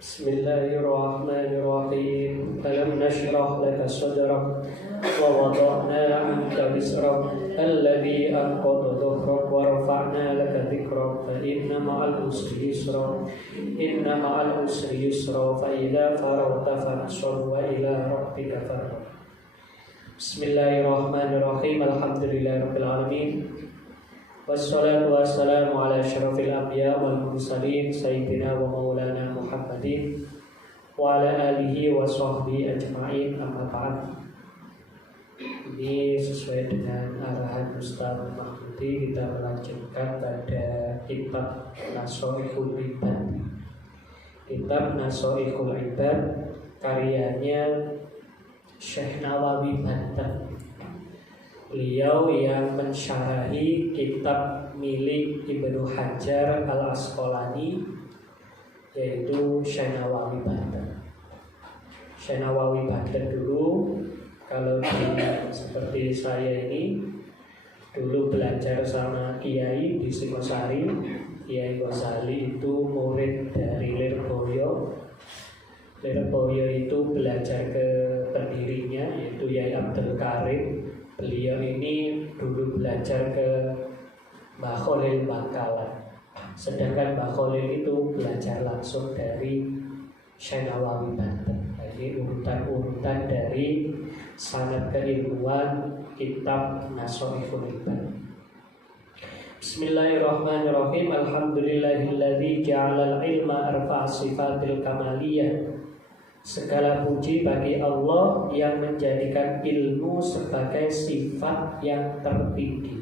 Bismillahirrahmanirrahim. Alam nashrah laka sadrak wa wada'na 'anka wizrak alladhi anqadha dhahrak wa rafa'na laka dhikrak fa inna ma'al usri yusra fa idza faraghta fansab wa ila rabbika farghab. Bismillahirrahmanirrahim. Alhamdulillahirabbil alamin. Wassalatu wassalamu ala asyrafil anbiya wal mursalin sayyidina wa maulana Muhammadin wa ala alihi wa sahbihi ajma'in, amma ba'd. Ini sesuai dengan arahan Ustaz Mahmudi, kita melanjutkan pada kitab Nasoihul Ibad. Kitab Nasoihul Ibad karyanya Syekh Nawawi Banten. Beliau yang mensyarahi kitab milik Ibnu Hajar Al-Asqalani, yaitu Syekh Nawawi Banten. Syekh Nawawi Banten dulu, kalau seperti saya ini, dulu belajar sama Kiai di Singosari. Kiai Ghazali itu murid dari Lirboyo. Lirboyo itu belajar ke pendirinya, yaitu Yai Abdul Karim. Beliau ini dulu belajar ke Mbah Khalil Bangkalan. Sedangkan Mbah Khalil itu belajar langsung dari Syekh Nawawi Banten. Jadi urutan-urutan dari sanad keilmuan kitab Nasoihul Ibad. Bismillahirrahmanirrahim. Alhamdulillahilladzi ja'alal ilma arfa'a sifatil kamaliyah. Segala puji bagi Allah yang menjadikan ilmu sebagai sifat yang tertinggi.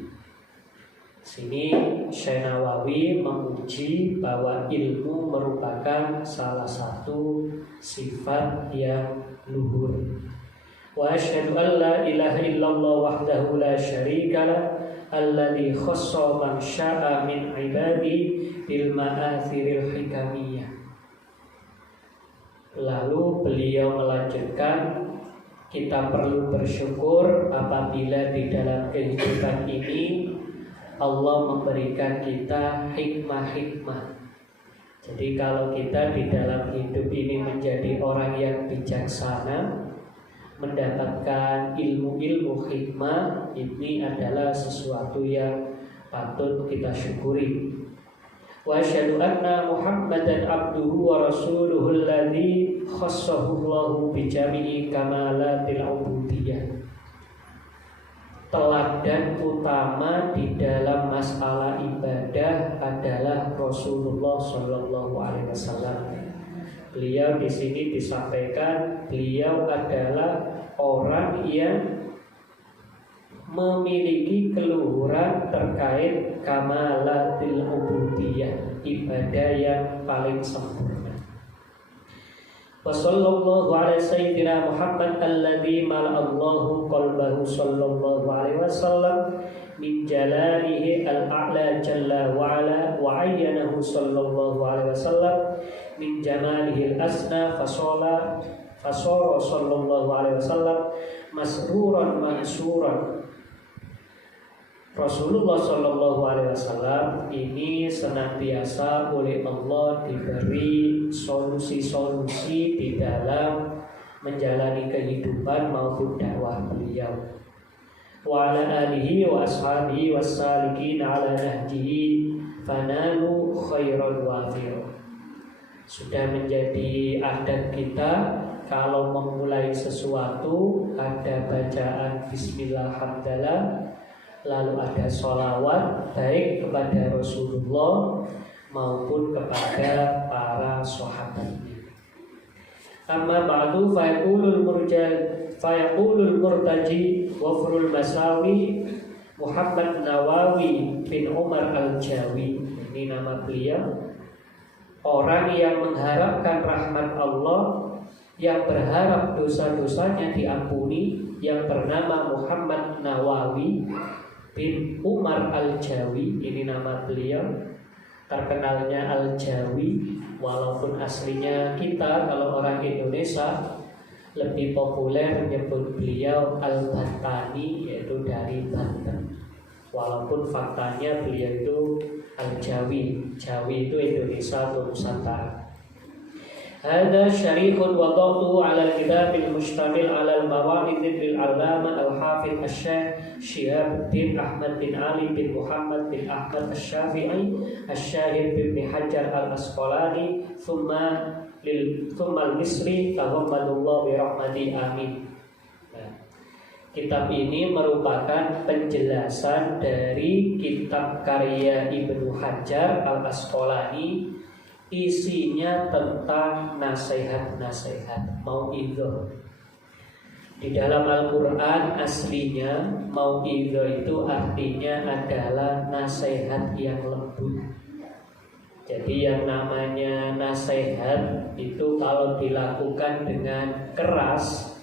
Sini Syekh Nawawi memuji bahwa ilmu merupakan salah satu sifat yang luhur. Wa asyhadu an la ilaha illallah wahdahu la syarikalah alladzi khassa man syaa min ibadi bil ma'athiril hikamiyah. Lalu beliau melanjutkan, kita perlu bersyukur apabila di dalam kehidupan ini Allah memberikan kita hikmah-hikmah. Jadi kalau kita di dalam hidup ini menjadi orang yang bijaksana, mendapatkan ilmu-ilmu hikmah, ini adalah sesuatu yang patut kita syukuri. Wa asyhadu anna Muhammadan abduhu wa rasuluhu alladzi khassahu Allahu bi jami'i kamalatil ubudiyyah. Teladan utama di dalam masalah ibadah adalah Rasulullah sallallahu alaihi wasallam. Beliau di sini disampaikan beliau adalah orang yang memiliki keluhuran terkait kamalatil ubudiyah, ibadah yang paling sempurna. Wa sallallahu ala sayyidina Muhammad alladzi mala'allahu qalbahu sallallahu alaihi wasallam min jalalihi al-a'la jalla wa ala wa ayyanahu sallallahu alaihi wasallam min jamalihi al-asna fasara sallallahu alaihi wasallam masruran mansuran. Rasulullah Shallallahu Alaihi Wasallam ini senantiasa oleh Allah diberi solusi-solusi di dalam menjalani kehidupan maupun dakwah beliau. Wa ala alihi wa ashabihi wassalikin ala nahjihi fanalu khairan wafir. Sudah menjadi adat kita kalau memulai sesuatu ada bacaan Bismillah hamdalah, lalu ada sholawat baik kepada Rasulullah maupun kepada para sahabatnya. Amma ba'du fayaqulul murtaji wafrul masawi Muhammad Nawawi bin Umar Al-Jawi. Ini nama beliau. Orang yang mengharapkan rahmat Allah, yang berharap dosa-dosanya diampuni, yang bernama Muhammad Nawawi bin Umar Al-Jawi. Ini nama beliau. Terkenalnya Al-Jawi, walaupun aslinya kita kalau orang Indonesia lebih populer menyebut beliau Al-Bantani, yaitu dari Banten. Walaupun faktanya beliau itu Al-Jawi. Jawi itu Indonesia atau Nusantara. Hada syarihun wada'tuhu 'ala al-kitab al-mustamil 'ala al-mawa'idh lil-'allamah al-hafidh asy-syekh Syihabuddin Ahmad bin Ali bin Muhammad bin Ahmad asy-Syafi'i asy-Syahid bin Hajar al-Asqalani thumma al-Misri taghammadallahu bi rahmati amin. Kitab ini merupakan penjelasan dari kitab karya Ibnu Hajar al-Asqalani. Isinya tentang nasihat-nasihat mau'idhah. Di dalam Al-Quran aslinya mau'idhah itu artinya adalah nasihat yang lembut. Jadi yang namanya nasihat itu kalau dilakukan dengan keras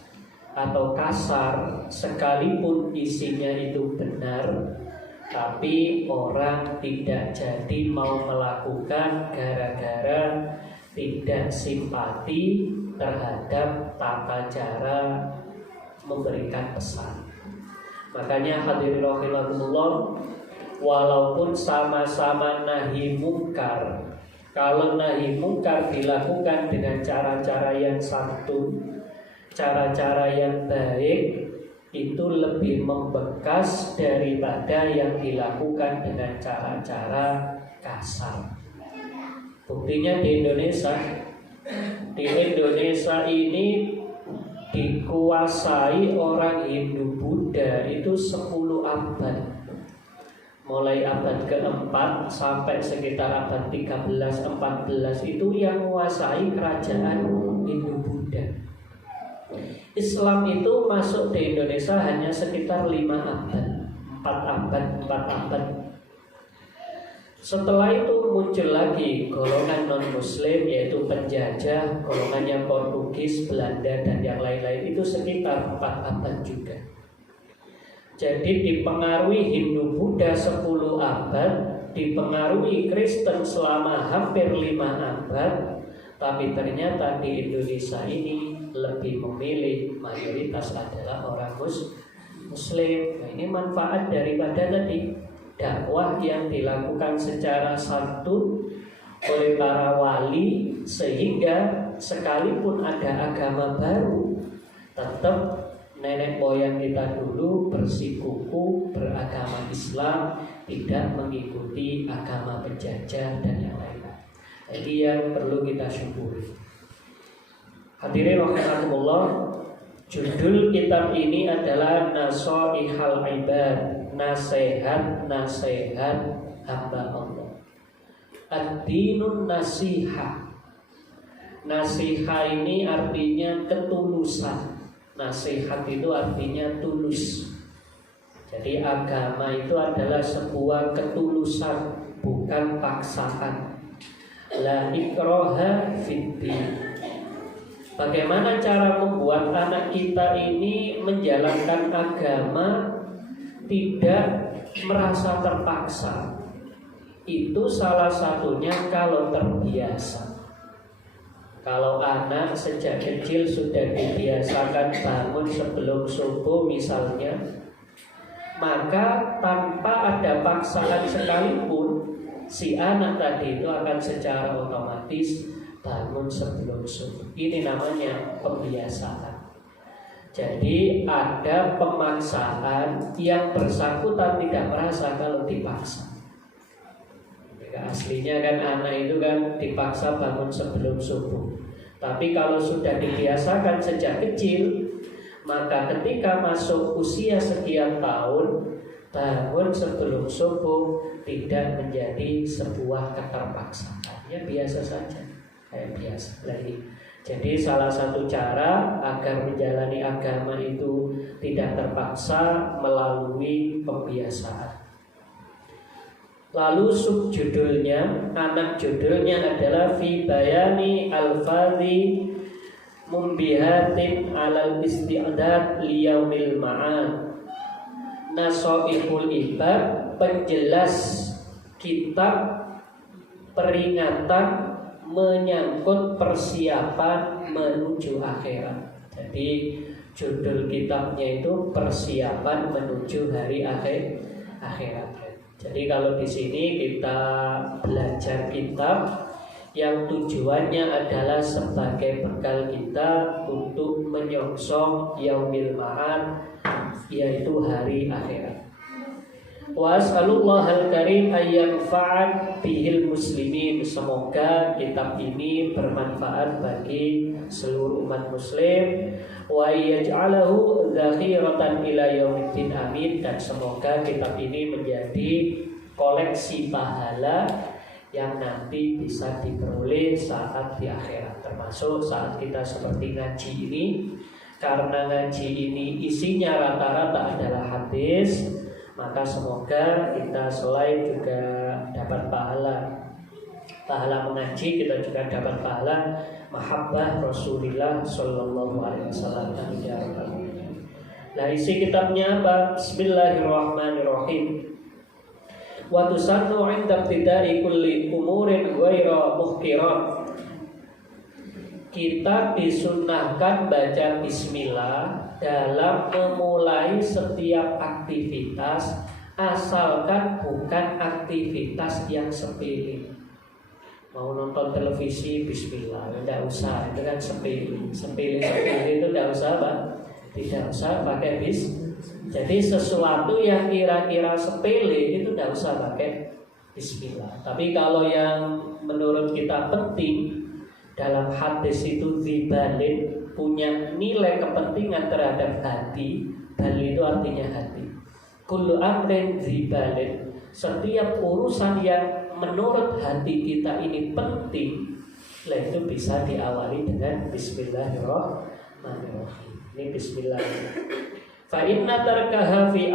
atau kasar, sekalipun isinya itu benar, tapi orang tidak jadi mau melakukan gara-gara tidak simpati terhadap tata cara memberikan pesan. Makanya hadirin rahimakumullah, walaupun sama-sama nahi mungkar, kalau nahi mungkar dilakukan dengan cara-cara yang santun, cara-cara yang baik, itu lebih membekas daripada yang dilakukan dengan cara-cara kasar. Buktinya di Indonesia ini dikuasai orang Hindu Buddha itu 10 abad. Mulai abad ke-4 sampai sekitar abad 13-14 itu yang menguasai kerajaan Hindu Buddha. Islam itu masuk di Indonesia hanya sekitar 5 abad, 4 abad. Setelah itu muncul lagi golongan non-muslim, yaitu penjajah, golongannya Portugis, Belanda, dan yang lain-lain, itu sekitar 4 abad juga. Jadi dipengaruhi Hindu Buddha 10 abad, dipengaruhi Kristen selama hampir 5 abad. Tapi ternyata di Indonesia ini lebih memilih mayoritas adalah orang Muslim. Nah, ini manfaat daripada tadi dakwah yang dilakukan secara santun oleh para wali, sehingga sekalipun ada agama baru, tetap nenek moyang kita dulu bersikuku beragama Islam, tidak mengikuti agama penjajah dan yang lain. Jadi yang perlu kita syukuri. Hadirin rahimakumullah, judul kitab ini adalah Nasaihal Ibad, nasihat hamba Allah. Ad-dinun nasihah. Nasihah ini artinya ketulusan. Nasihat itu artinya tulus. Jadi agama itu adalah sebuah ketulusan, bukan paksaan. La ikraha fiddin. Bagaimana cara membuat anak kita ini menjalankan agama tidak merasa terpaksa? Itu salah satunya kalau terbiasa. Kalau anak sejak kecil sudah dibiasakan bangun sebelum subuh misalnya, maka tanpa ada paksaan sekalipun, si anak tadi itu akan secara otomatis bangun sebelum subuh. Ini namanya pembiasaan. Jadi ada pemaksaan yang bersangkutan tidak merasa kalau dipaksa. Aslinya kan anak itu kan dipaksa bangun sebelum subuh. Tapi kalau sudah dibiasakan sejak kecil, maka ketika masuk usia sekian tahun, bangun sebelum subuh tidak menjadi sebuah keterpaksaan. Ya biasa saja, kayak biasa lagi. Jadi salah satu cara agar menjalani agama itu tidak terpaksa melalui pembiasaan. Lalu subjudulnya, anak judulnya adalah Fi bayani al-fadhi mumbihatin alal isti'dad liyaumil ma'ad. Nasaihul ibad, penjelas kitab peringatan menyangkut persiapan menuju akhirat. Jadi judul kitabnya itu persiapan menuju hari akhirat. Jadi kalau di sini kita belajar kitab yang tujuannya adalah sebagai bekal kita untuk menyongsong yaumil ma'ad, yaitu hari akhirat. Wa as'alullahal karim ayyanfa'an bihil muslimin. Semoga kitab ini bermanfaat bagi seluruh umat muslim. Wa yaj'alahu dzakhiratan ila yaumiddin, amin. Dan semoga kitab ini menjadi koleksi pahala yang nanti bisa diperoleh saat di akhirat, termasuk saat kita seperti ngaji ini. Karena ngaji ini isinya rata-rata adalah hadis, maka semoga kita selain juga dapat pahala mengaji, kita juga dapat pahala mahabbah Rasulullah Sallallahu Alaihi Wasallam. Nah, isi kitabnya apa? Bismillahirrahmanirrahim. Wa tusannu 'inda ibtida'i kulli umurin ghaira muhkirat. Kita disunnahkan baca bismillah dalam memulai setiap aktivitas, asalkan bukan aktivitas yang sepele. Mau nonton televisi bismillah, tidak usah, itu kan sepele itu tidak usah, Pak. Tidak usah pakai bismillah. Jadi sesuatu yang kira-kira sepele itu tidak usah pakai bismillah. Tapi kalau yang menurut kita penting dalam hadis itu zibalin, punya nilai kepentingan terhadap hati. Bal itu artinya hati. Kullu amrin zibalin, setiap urusan yang menurut hati kita ini penting, itu bisa diawali dengan bismillahirrahmanirrahim. Ini bismillah. Fa inna tarkaha fi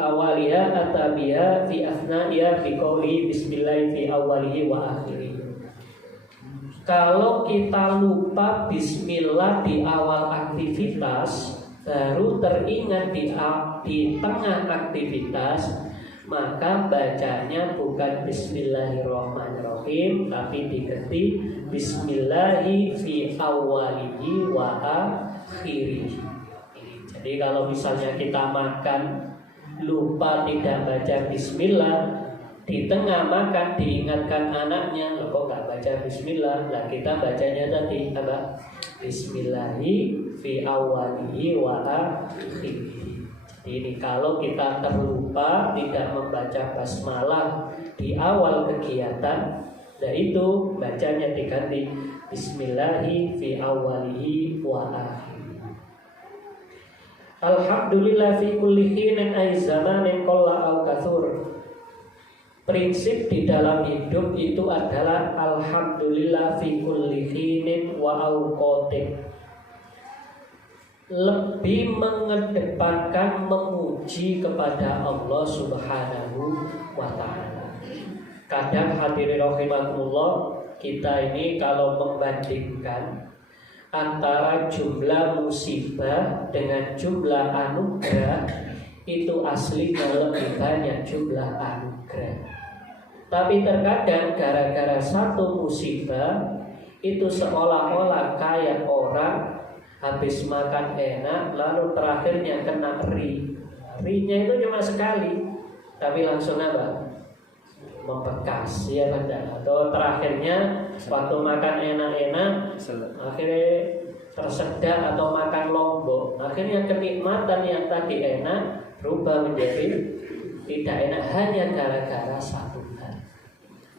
awwaliha atabiha fi asna'iha fi qouli bismillah fi awwalihi wa akhirih. Kalau kita lupa bismillah di awal aktivitas, baru teringat di tengah aktivitas, maka bacanya bukan bismillahirrahmanirrahim, tapi diganti bismillahi fi awwalihi wa akhirih. Jadi kalau misalnya kita makan lupa tidak baca bismillah, di tengah makan diingatkan anaknya, loh kok nggak baca bismillah, lah kita bacanya tadi apa? Bismillahi fi awwalihi wa akhirih. Ini kalau kita terlupa tidak membaca basmalah di awal kegiatan, dan itu bacanya diganti bismillahi fi awwalihi wa akhirih. Alhamdulillah fi kulli hinin ay zamanin qalla au katsur. Prinsip di dalam hidup itu adalah alhamdulillah fi kulli hinin wa auqatin. Lebih mengedepankan memuji kepada Allah Subhanahu wa ta'ala. Kadang hadirin rahimakumullah, kita ini kalau membandingkan antara jumlah musibah dengan jumlah anugerah, itu aslinya lebih banyak jumlah anugerah. Tapi terkadang gara-gara satu musibah, itu seolah-olah kayak orang habis makan enak, lalu terakhirnya kena ri. Rinya itu cuma sekali, tapi langsung apa? Membekas, ya benda. Atau terakhirnya waktu makan enak-enak, akhirnya tersedak atau makan lombok, akhirnya kenikmatan yang tadi enak berubah menjadi tidak enak hanya gara-gara satu hal.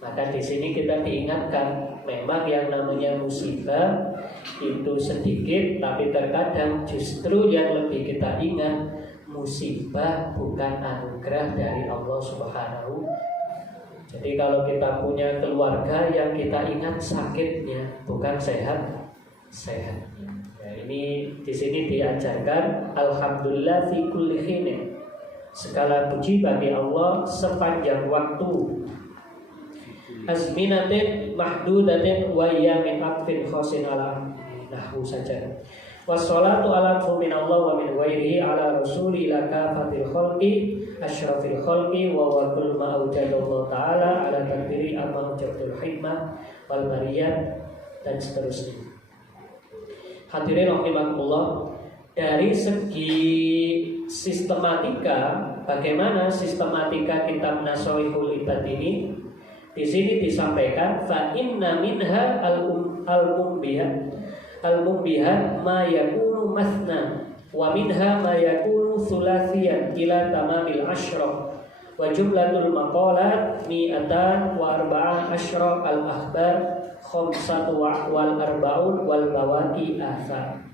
Maka di sini kita diingatkan, memang yang namanya musibah itu sedikit, tapi terkadang justru yang lebih kita ingat, musibah bukan anugerah dari Allah Subhanahu. Jadi kalau kita punya keluarga yang kita ingat sakitnya, bukan sehat. Ya, ini di sini diajarkan alhamdulillah fi kulli hinin. Segala puji bagi Allah sepanjang waktu. Azminatin mahdudatin wa yamin atfin khosin ala nahwu saja. Wassalatu ala min Allah wa min ghairihi ala rasuli laka fatil khalqi asyrafil khalqi wa wakul ma'udadallahu ta'ala ala takbiri amma jabdul hikmah wal bariyat dan seterusnya. Hadirin rahimakumullah, dari segi sistematika bagaimana sistematika kitab Nasoihul Ibad ini? Di sini disampaikan fa inna minha al-mumbihat ma yakunu mathna wa minha ma yakunu thulathiyan ila tamamil asyrah wa jumlatul maqalat mi'atan wa arba'ah asyrah al-akhbar khamsatu wal arba'un wal bawaqi athar.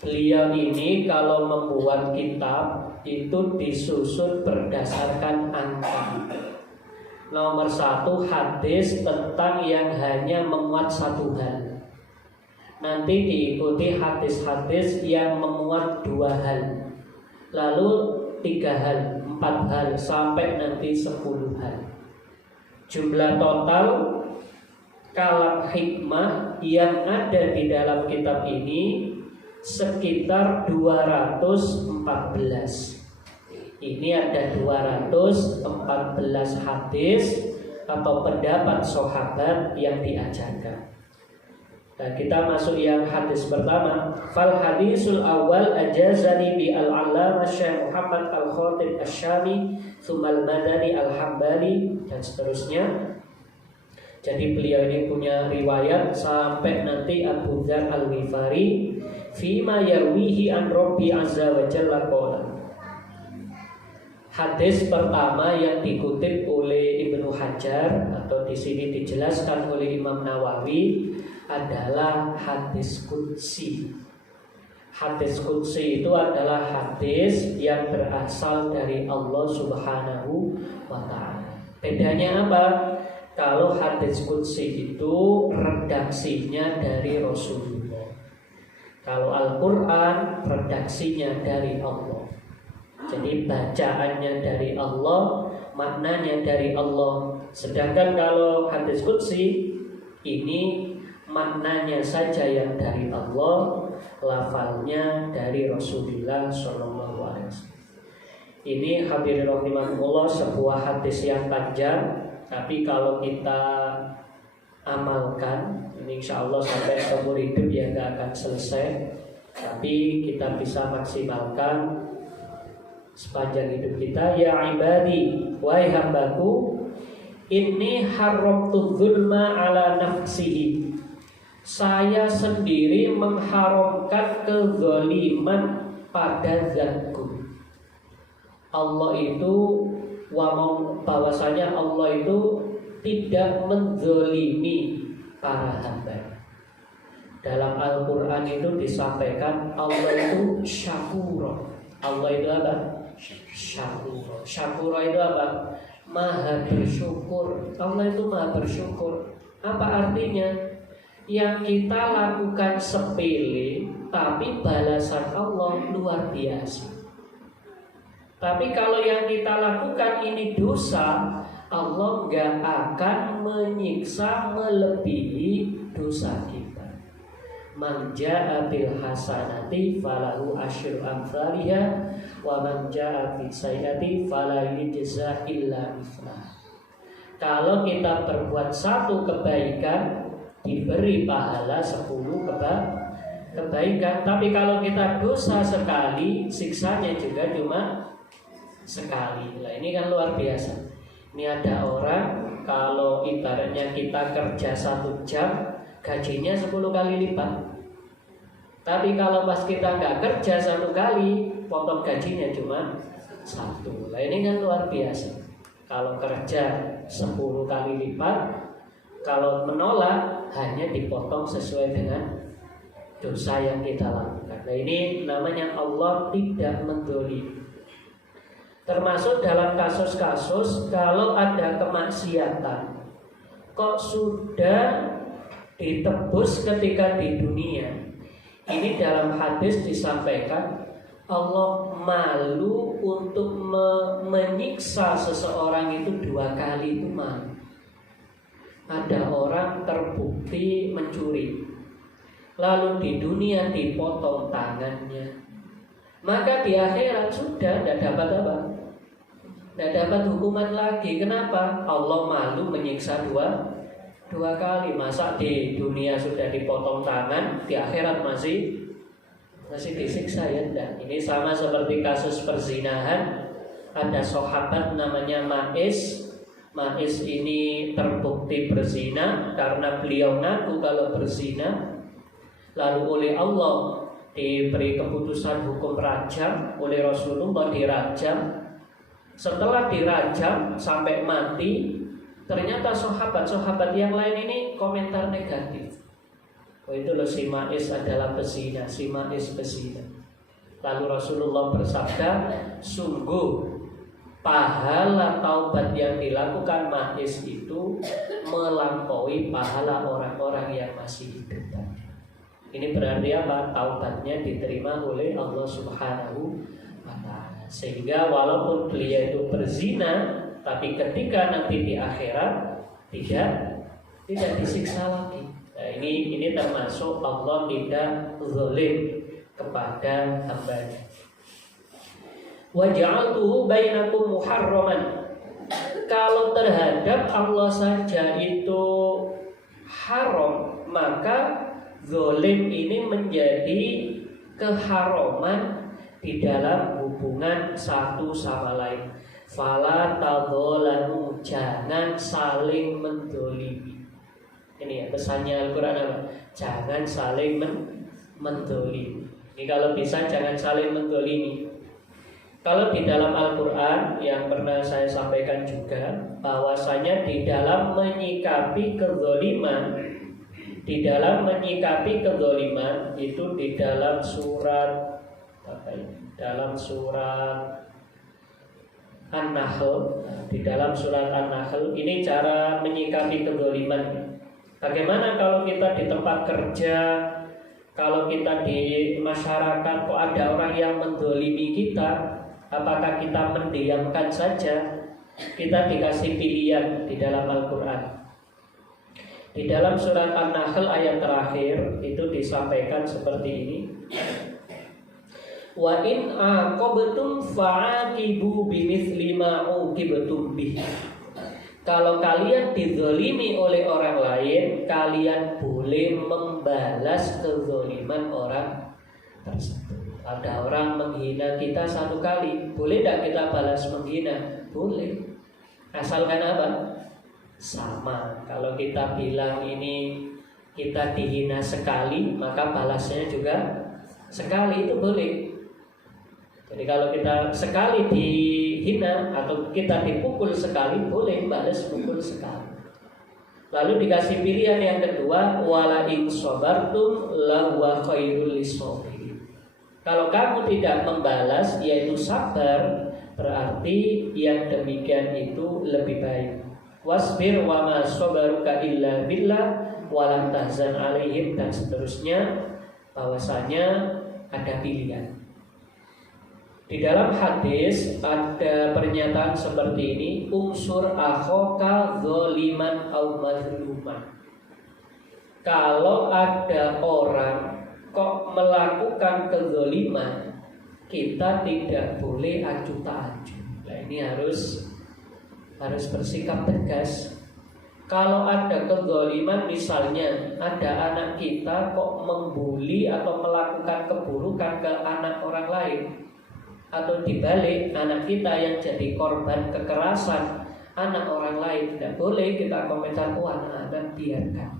Beliau ini kalau membuat kitab itu disusun berdasarkan angka. Nomor 1 hadis tentang yang hanya memuat satu hal. Nanti diikuti hadis-hadis yang memuat 2 hal. Lalu 3 hal, 4 hal, sampai nanti 10 hal. Jumlah total kalam hikmah yang ada di dalam kitab ini sekitar 214. Ini ada 214 hadis atau pendapat sahabat yang diajarkan. Nah, kita masuk yang hadis pertama. Fal hadisul awal ajazani bi al-allamah Syekh Muhammad al-Khatib asy-Syami tsumma al-Madani al-Hambali dan seterusnya. Jadi beliau ini punya riwayat sampai nanti Abu Dzar al-Ghifari fima yarwihi an Rabbi azza wa jalla qala. Hadis pertama yang dikutip oleh Ibnu Hajar atau di sini dijelaskan oleh Imam Nawawi adalah hadis qudsi. Hadis qudsi itu adalah hadis yang berasal dari Allah Subhanahu wa taala. Bedanya apa? Kalau hadis qudsi itu redaksinya dari Rasulullah. Kalau Al-Qur'an redaksinya dari Allah. Jadi bacaannya dari Allah, maknanya dari Allah. Sedangkan kalau hadis qudsi ini maknanya saja yang dari Allah, lafalnya dari Rasulullah SAW. Ini hadirin rahimakumullah sebuah hadis yang panjang, tapi kalau kita amalkan, ini insya Allah sampai seumur hidup ya gak akan selesai. Tapi kita bisa maksimalkan sepanjang hidup kita. Ya ibadi, wahai hambaku, inni haramtu dzulma ala nafsihi. Saya sendiri mengharamkan kezaliman pada zatku. Allah itu bahwasanya Allah itu tidak menzalimi para hamba. Dalam Al-Quran itu disampaikan Allah itu syakura. Allah itu apa? Syakura. Syakura itu apa? Maha bersyukur. Allah itu maha bersyukur. Apa artinya? Yang kita lakukan sepele, tapi balasan Allah luar biasa. Tapi kalau yang kita lakukan ini dosa, Allah gak akan menyiksa melebihi dosa kita. Man jaa bil hasanati falahu asyru amsalihha wa man jaa bis sayyiati fala yujza illa mithlaha. Kalau kita berbuat satu kebaikan, diberi pahala 10 kebaikan. Tapi kalau kita dosa sekali, siksanya juga cuma sekali. Nah, ini kan luar biasa. Ini ada orang kalau ibaratnya kita kerja 1 jam, gajinya 10 kali lipat. Tapi kalau pas kita nggak kerja 1 kali, potong gajinya cuma 1. Nah, ini kan luar biasa. Kalau kerja 10 kali lipat, kalau menolak hanya dipotong sesuai dengan dosa yang kita lakukan. Nah, ini namanya Allah tidak menzalimi. Termasuk dalam kasus-kasus kalau ada kemaksiatan kok sudah ditebus ketika di dunia. Ini dalam hadis disampaikan Allah malu untuk menyiksa seseorang itu 2 kali, itu malu. Ada orang terbukti mencuri, lalu di dunia dipotong tangannya, maka di akhirat sudah tidak dapat apa? Tidak dapat hukuman lagi. Kenapa? Allah malu menyiksa dua kali. Masa di dunia sudah dipotong tangan, di akhirat masih Masih disiksa ya enggak. Ini sama seperti kasus perzinahan. Ada sahabat namanya Ma'is. Ma'is ini terbukti berzina karena beliau ngaku kalau berzina. Lalu oleh Allah diberi keputusan hukum rajam, oleh Rasulullah dirajam. Setelah dirajam sampai mati, ternyata sahabat-sahabat yang lain ini komentar negatif. Oh itu loh si Ma'is adalah pezina, si Ma'is pezina. Lalu Rasulullah bersabda, sungguh pahala taubat yang dilakukan Ma'is itu melampaui pahala orang-orang yang masih hidup. Ini berarti apa? Taubatnya diterima oleh Allah Subhanahu wa Ta'ala. Sehingga walaupun beliau itu berzina, tapi ketika nanti di akhirat tidak disiksa lagi. Nah, ini termasuk Allah tidak zalim kepada hambanya. Wa ja'altuhu bainakum muharraman. Kalau terhadap Allah saja itu haram, maka zalim ini menjadi keharaman di dalam hubungan satu sama lain. Fala tadzalamu, jangan saling mendolimi. Ini ya pesannya Al-Quran apa? Jangan saling mendolimi. Ini kalau bisa jangan saling mendolimi. Kalau di dalam Al-Quran yang pernah saya sampaikan juga, bahwasanya di dalam menyikapi kezaliman, itu di dalam surat An-Nahl, di dalam surat An-Nahl ini cara menyikapi kezaliman. Bagaimana kalau kita di tempat kerja, kalau kita di masyarakat kok ada orang yang mendolimi kita, apakah kita mendiamkan saja? Kita dikasih pilihan di dalam Al-Quran. Di dalam surat An-Nahl ayat terakhir itu disampaikan seperti ini. Wa in aqabtum fa'aqibu bimithli ma uqibtum bih. Kalau kalian dizalimi oleh orang lain, kalian boleh membalas kezaliman orang tersebut. Ada orang menghina kita satu kali, boleh tidak kita balas menghina? Boleh. Asalkan apa? Sama. Kalau kita bilang ini kita dihina sekali, maka balasnya juga sekali, itu boleh. Jadi kalau kita sekali dihina atau kita dipukul sekali, boleh balas pukul sekali. Lalu dikasih pilihan yang kedua, wala in sabartum lahu khairul lisabirin. Kalau kamu tidak membalas, yaitu sabar, berarti yang demikian itu lebih baik. Wasbir wa ma sabaruka illa billah wa lam tahzan alaihim, dan seterusnya, bahwasanya ada pilihan. Di dalam hadis ada pernyataan seperti ini, unsur akhoka zoliman au mazluman. Kalau ada orang kok melakukan kezoliman, kita tidak boleh acuh tak acuh. Nah, ini harus bersikap tegas. Kalau ada kezoliman, misalnya ada anak kita kok membuli atau melakukan keburukan ke anak orang lain, atau dibalik anak kita yang jadi korban kekerasan anak orang lain, tidak boleh kita komentar, wah anak biarkan.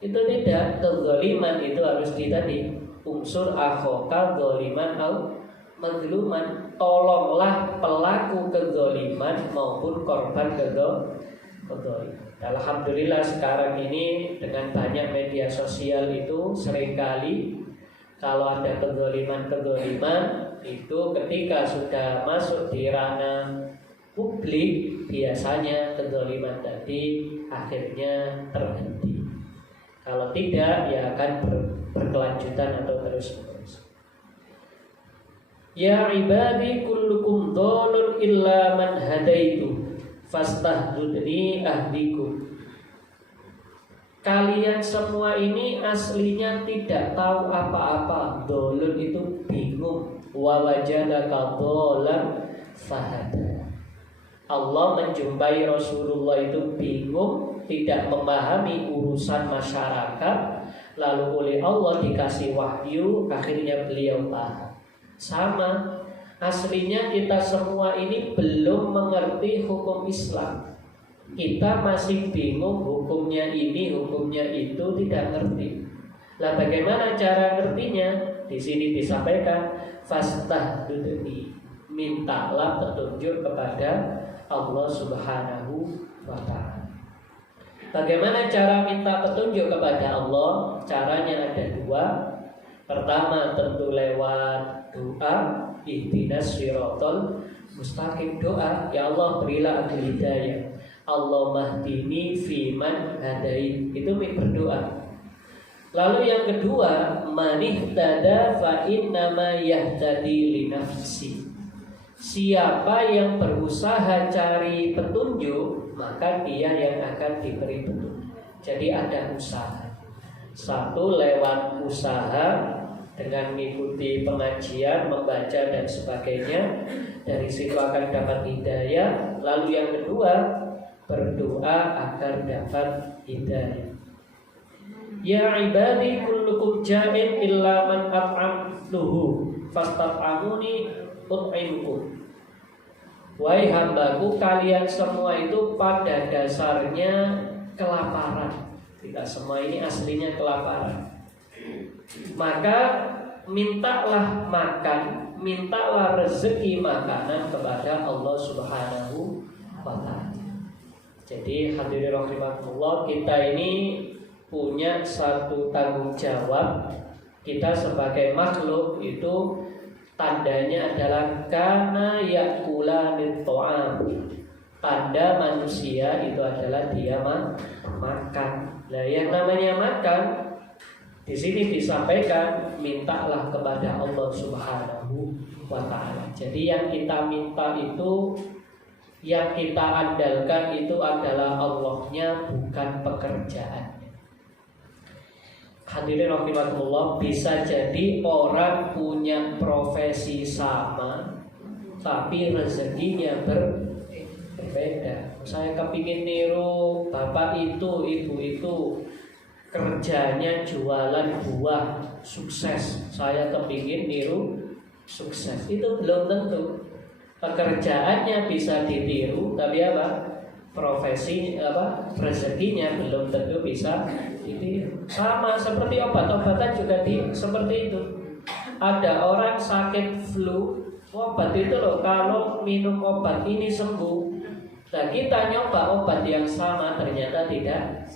Itu tidak. Kezaliman itu harus tadi unsur akhoka zaliman au mazluman. Tolonglah pelaku kezaliman maupun korban kezaliman. Alhamdulillah sekarang ini dengan banyak media sosial itu seringkali kalau ada kezaliman itu ketika sudah masuk di ranah publik, biasanya kezaliman tadi akhirnya terhenti. Kalau tidak, ya akan berkelanjutan atau terus-menerus. Ya ibadi kullukum dhalun illa man hadaitu fastahdudni ahdikum. Kalian semua ini aslinya tidak tahu apa-apa. Dhalun itu bingung. Wa wajadaka dhalan fahada. Allah menjumpai Rasulullah itu bingung, tidak memahami urusan masyarakat, lalu oleh Allah dikasih wahyu, akhirnya beliau paham. Sama, aslinya kita semua ini belum mengerti hukum Islam. Kita masih bingung hukumnya ini, hukumnya itu, tidak ngerti. Lah bagaimana cara ngertinya? Di sini disampaikan fastahdudni, mintalah petunjuk kepada Allah Subhanahu wa ta'ala. Bagaimana cara minta petunjuk kepada Allah? Caranya ada dua. Pertama tentu lewat doa, ihdinas siratal mustaqim, doa, ya Allah berilah aku hidayah, Allah mahdini fiman hadait, itu berdoa. Lalu yang kedua, manihtada fa innama yahtadi li nafsi, siapa yang berusaha cari petunjuk maka dia yang akan diberi petunjuk. Jadi ada usaha. Satu lewat usaha dengan mengikuti pengajian, membaca dan sebagainya, dari situ akan dapat hidayah. Lalu yang kedua, berdoa agar dapat hidayah. Ya ibadi kullukum ja'in illa man at'amtuhu fastat'amuni ut'imkum. Wahai hambaku, kalian semua itu pada dasarnya kelaparan. Tidak semua ini aslinya kelaparan. Maka mintalah makan, mintalah rezeki makanan kepada Allah Subhanahu wa ta'ala. Jadi hadirin rahimakumullah, kita ini punya satu tanggung jawab. Kita sebagai makhluk itu tandanya adalah kana yakulanit ta'am. Tanda manusia itu adalah dia makan. Nah, yang namanya makan di sini disampaikan mintalah kepada Allah Subhanahu wa ta'ala. Jadi yang kita minta itu, yang kita andalkan itu adalah Allahnya, bukan pekerjaan. Hadirin rahimakumullah, bisa jadi orang punya profesi sama tapi rezekinya berbeda. Saya kepingin niru bapak itu, ibu itu kerjanya jualan buah, sukses. Saya kepingin niru sukses. Itu belum tentu. Pekerjaannya bisa ditiru, tapi apa? Profesi rezekinya belum tentu bisa ditiru. Sama seperti obat-obatan juga seperti itu. Ada orang sakit flu, obat itu loh, kalau minum obat ini sembuh. Nah, kita nyoba obat yang sama ternyata tidak.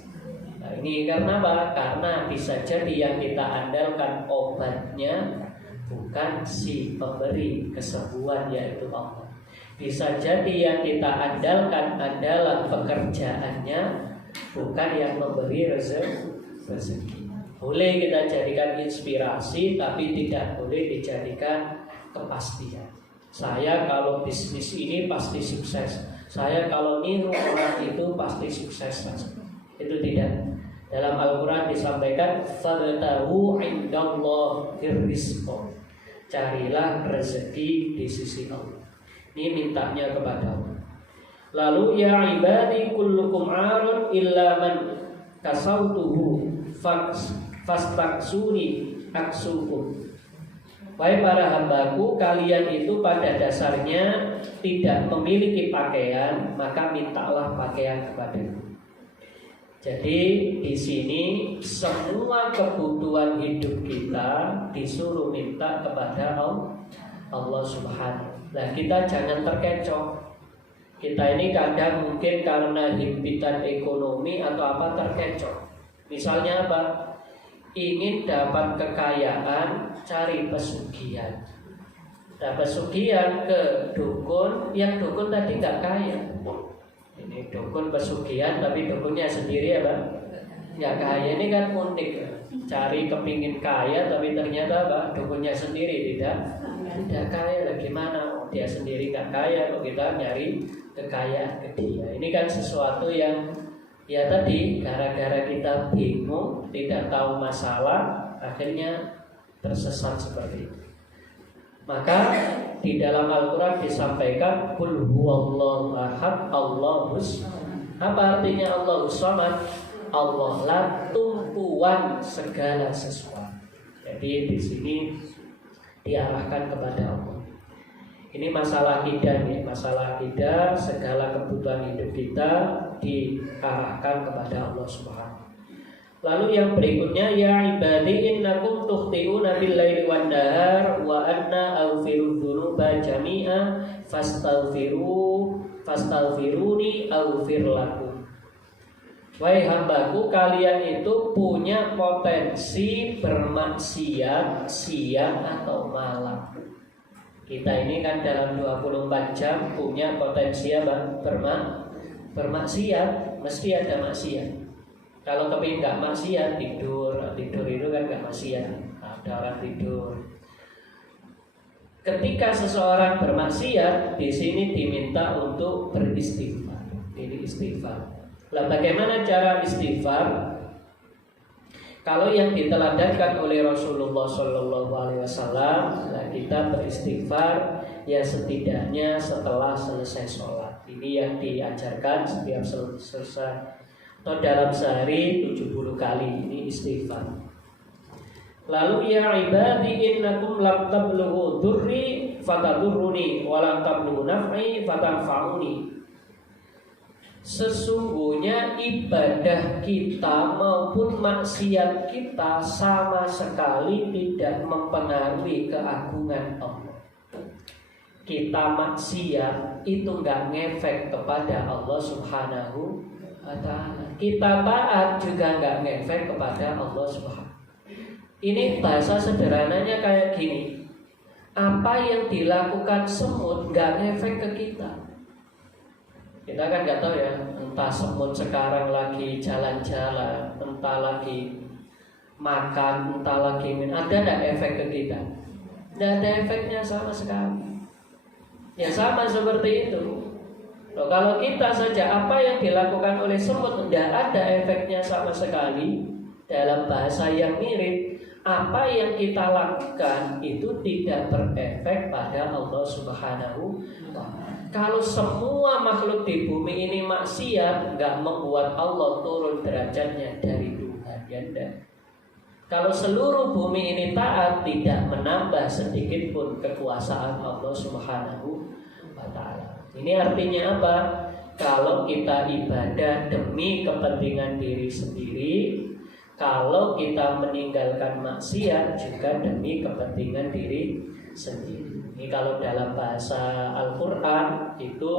Nah, ini karena apa? Karena bisa jadi yang kita andalkan obatnya, bukan si pemberi kesembuhan, yaitu Allah. Bisa jadi yang kita andalkan adalah pekerjaannya, bukan yang memberi rezeki. Boleh kita jadikan inspirasi, tapi tidak boleh dijadikan kepastian. Saya kalau bisnis ini pasti sukses, saya kalau niru orang itu pasti sukses. Itu tidak. Dalam Al-Quran disampaikan fadtahu indallahir rizq, carilah rezeki di sisi Allah. Ini mintanya kepada Allah. Lalu ya ibadi kullukum arun illa man kasautuhu fastaksuni aksukum. Wahai para hambaku, kalian itu pada dasarnya tidak memiliki pakaian, maka mintalah pakaian kepadaku. Jadi di sini semua kebutuhan hidup kita disuruh minta kepada Allah Subhanahu. Nah, kita jangan terkecoh. Kita ini kadang mungkin karena himpitan ekonomi atau apa terkecoh. Misalnya apa? Ingin dapat kekayaan, cari pesugihan. Dapat pesugihan ke dukun, yang dukun tadi nggak kaya. Ini dukun pesugihan, tapi dukunnya sendiri apa? Nggak kaya. Ini kan unik. Cari kepingin kaya, tapi ternyata apa? Dukunnya sendiri tidak kaya. Gimana? Dia sendiri nggak kaya, kok kita nyari kekayaan ke dia. Ini kan sesuatu yang ya tadi gara-gara kita bingung, tidak tahu masalah, akhirnya tersesat seperti itu. Maka di dalam Al-Quran disampaikan Qul huwallahu ahad Allahus. Apa artinya Allahus samad? Allah la tumpu penentuan segala sesuatu. Jadi di sini diarahkan kepada Allah. Ini masalah akidah nih, masalah akidah, segala kebutuhan hidup kita diarahkan kepada Allah Subhanahu. Lalu yang berikutnya, ya ibadi innakum tukhti'una bil-laili wan-nahar wa anna aghfiru dzunuba jami'a fastaghfiruni aghfir lakum. Wahai hambaku, kalian itu punya potensi bermaksiat siang atau malam. Kita ini kan dalam 24 jam punya potensi apa? Bermaksiat, mesti ada maksiat. Kalau kepingin nggak maksiat, tidur itu kan nggak maksiat. Ada orang tidur. Ketika seseorang bermaksiat, di sini diminta untuk beristighfar. Ini istighfar. Lah bagaimana cara istighfar? Kalau yang diteladankan oleh Rasulullah SAW, nah kita beristighfar ya setidaknya setelah selesai sholat. Ini yang diajarkan setiap selesai atau dalam sehari 70 kali ini istighfar. Lalu ya ibadi innakum lam tablughu durri fatadurruni wa lam tablughu naf'i fatanfa'uni. Sesungguhnya ibadah kita maupun maksiat kita sama sekali tidak mempengaruhi keagungan Allah. Kita maksiat itu nggak ngefek kepada Allah Subhanahu wa ta'ala. Kita taat juga nggak ngefek kepada Allah Subhanahu. Ini bahasa sederhananya kayak gini. Apa yang dilakukan semut nggak ngefek ke kita. Kita kan nggak tahu ya, entah semut sekarang lagi jalan-jalan, entah lagi makan, entah lagi minum, ada nggak efek ke kita? Nggak ada efeknya sama sekali. Ya sama seperti itu. Loh, kalau kita saja apa yang dilakukan oleh semut tidak ada efeknya sama sekali. Dalam bahasa yang mirip, apa yang kita lakukan itu tidak berefek pada Allah Subhanahu wa ta'ala. Kalau semua makhluk di bumi ini maksiat, nggak membuat Allah turun derajatnya dari Tuhan, ya enggak. Kalau seluruh bumi ini taat, tidak menambah sedikit pun kekuasaan Allah Subhanahu wa ta'ala. Ini artinya apa? Kalau kita ibadah demi kepentingan diri sendiri, kalau kita meninggalkan maksiat juga demi kepentingan diri sendiri. Ini kalau dalam bahasa Al-Quran itu